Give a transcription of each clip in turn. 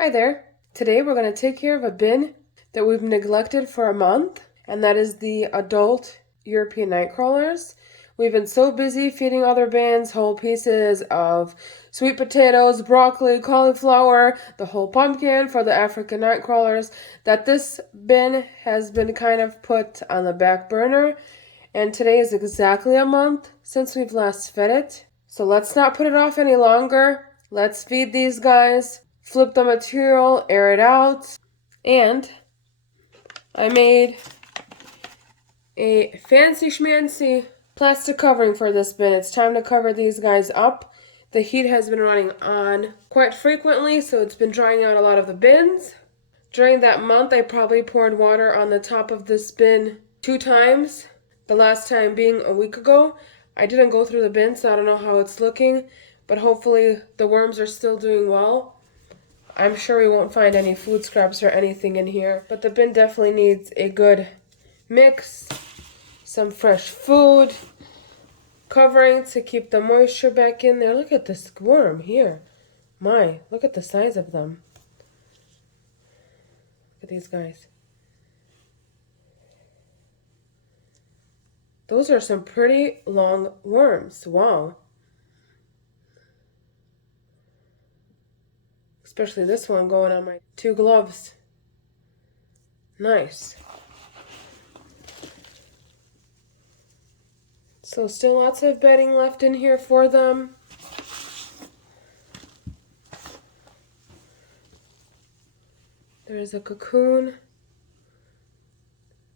Hi there. Today we're going to take care of a bin that we've neglected for a month, and that is the adult European Nightcrawlers. We've been so busy feeding other bins whole pieces of sweet potatoes, broccoli, cauliflower, the whole pumpkin for the African Nightcrawlers that this bin has been kind of put on the back burner. And today is exactly a month since we've last fed it. So let's not put it off any longer. Let's feed these guys, flip the material, air it out. And I made a fancy schmancy plastic covering for this bin. It's time to cover these guys up. The heat has been running on quite frequently, so it's been drying out a lot of the bins. During that month, I probably poured water on the top of this bin 2 times. The last time being a week ago. I didn't go through the bin, so I don't know how it's looking, but hopefully the worms are still doing well. I'm sure we won't find any food scraps or anything in here, but the bin definitely needs a good mix, some fresh food, covering to keep the moisture back in there. Look at this worm here. My, look at the size of them. Look at these guys. Those are some pretty long worms. Wow. Especially this one going on my 2 gloves. Nice. So still lots of bedding left in here for them. There's a cocoon.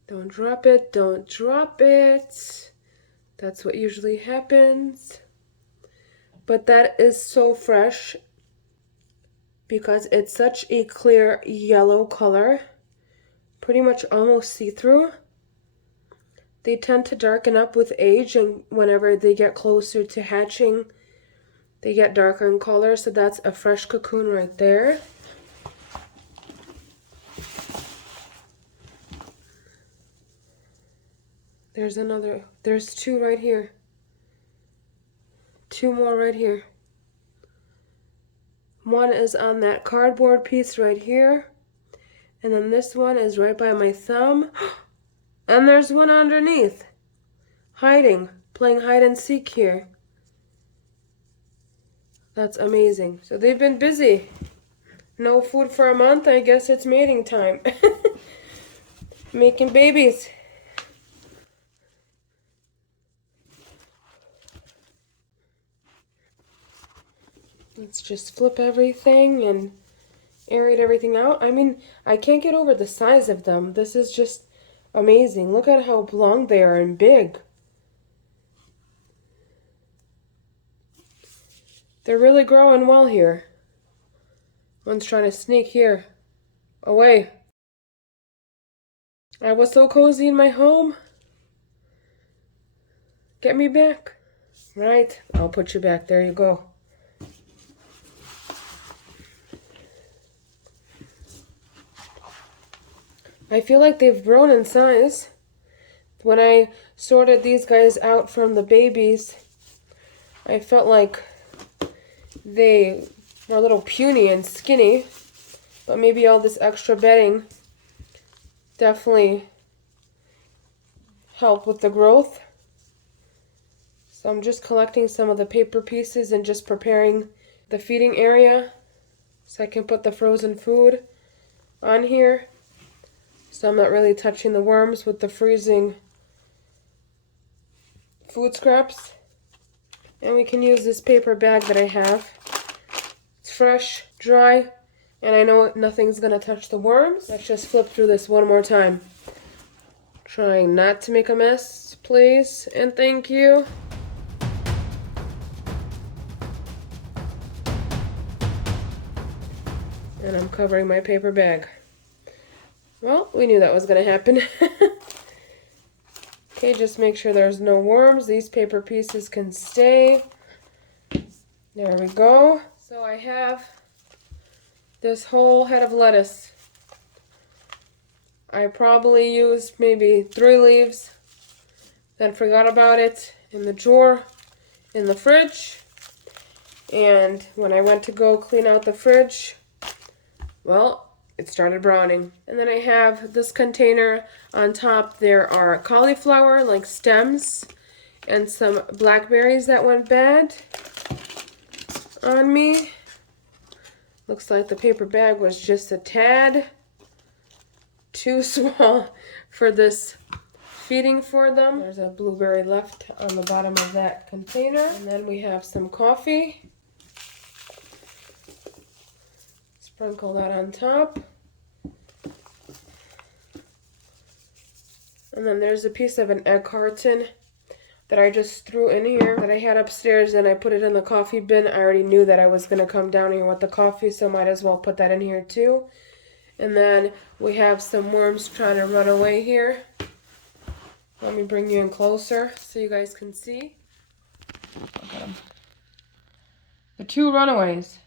Don't drop it, don't drop it. That's what usually happens. But that is so fresh because it's such a clear yellow color, pretty much almost see-through. They tend to darken up with age, and whenever they get closer to hatching, they get darker in color, so that's a fresh cocoon right there. There's 2 right here. 2 more right here. One is on that cardboard piece right here. And then this one is right by my thumb. And there's one underneath. Hiding. Playing hide and seek here. That's amazing. So they've been busy. No food for a month. I guess it's mating time. Making babies. Let's just flip everything and aerate everything out. I mean, I can't get over the size of them. This is just amazing. Look at how long they are and big. They're really growing well here. One's trying to sneak here. Away. I was so cozy in my home. Get me back. Right, I'll put you back. There you go. I feel like they've grown in size. When I sorted these guys out from the babies, I felt like they were a little puny and skinny, but maybe all this extra bedding definitely helped with the growth. So I'm just collecting some of the paper pieces and just preparing the feeding area so I can put the frozen food on here. So I'm not really touching the worms with the freezing food scraps. And we can use this paper bag that I have. It's fresh, dry, and I know nothing's gonna touch the worms. Let's just flip through this one more time. Trying not to make a mess, please, and thank you. And I'm covering my paper bag. Well, we knew that was gonna happen. Okay, just make sure there's no worms. These paper pieces can stay. There we go. So I have this whole head of lettuce. I probably used maybe 3 leaves, then forgot about it in the drawer in the fridge. And when I went to go clean out the fridge, well, it started browning. And then I have this container on top. There are cauliflower, like stems, and some blackberries that went bad on me. Looks like the paper bag was just a tad too small for this feeding for them. There's a blueberry left on the bottom of that container. And then we have some coffee. Sprinkle that on top. And then there's a piece of an egg carton that I just threw in here that I had upstairs, and I put it in the coffee bin. I already knew that I was going to come down here with the coffee, so might as well put that in here too. And then we have some worms trying to run away here. Let me bring you in closer so you guys can see. Look at them. The two runaways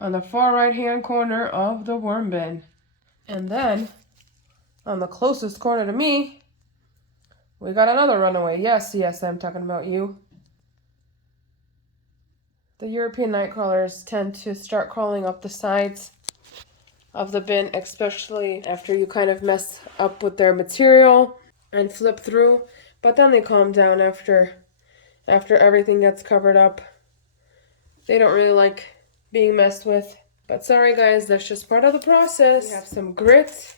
on the far right hand corner of the worm bin. And then on the closest corner to me, we got another runaway. Yes, I'm talking about you. The European Nightcrawlers tend to start crawling up the sides of the bin, especially after you kind of mess up with their material and flip through. But then they calm down after everything gets covered up. They don't really like being messed with. But sorry guys, that's just part of the process. We have some grits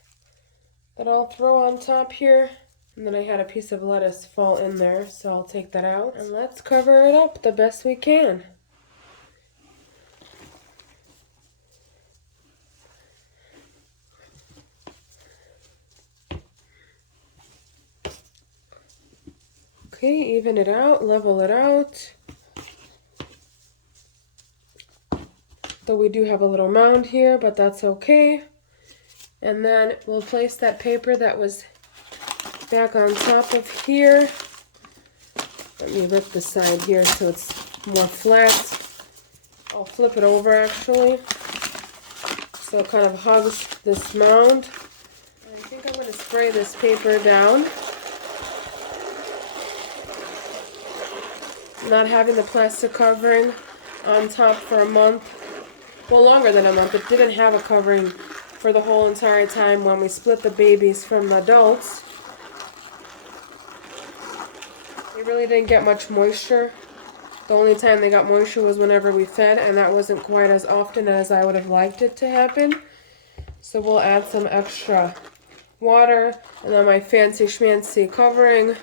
that I'll throw on top here. And then I had a piece of lettuce fall in there, so I'll take that out. And let's cover it up the best we can. Okay, even it out, level it out. Though we do have a little mound here, but that's okay. And then we'll place that paper that was back on top of here. Let me rip the side here so it's more flat. I'll flip it over actually, so it kind of hugs this mound. I think I'm going to spray this paper down. Not having the plastic covering on top for a month, well, longer than a month. It didn't have a covering for the whole entire time when we split the babies from the adults. They really didn't get much moisture. The only time they got moisture was whenever we fed, and that wasn't quite as often as I would have liked it to happen. So we'll add some extra water, and then my fancy schmancy covering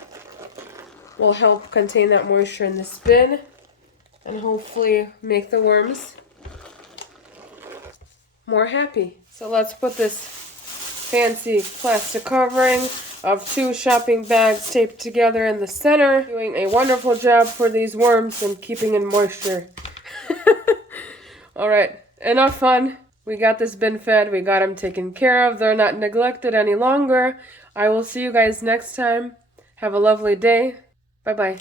will help contain that moisture in this bin and hopefully make the worms more happy. So let's put this fancy plastic covering of 2 shopping bags taped together in the center, doing a wonderful job for these worms and keeping in moisture. Alright, enough fun. We got this bin fed, we got them taken care of, they're not neglected any longer. I will see you guys next time. Have a lovely day. Bye-bye.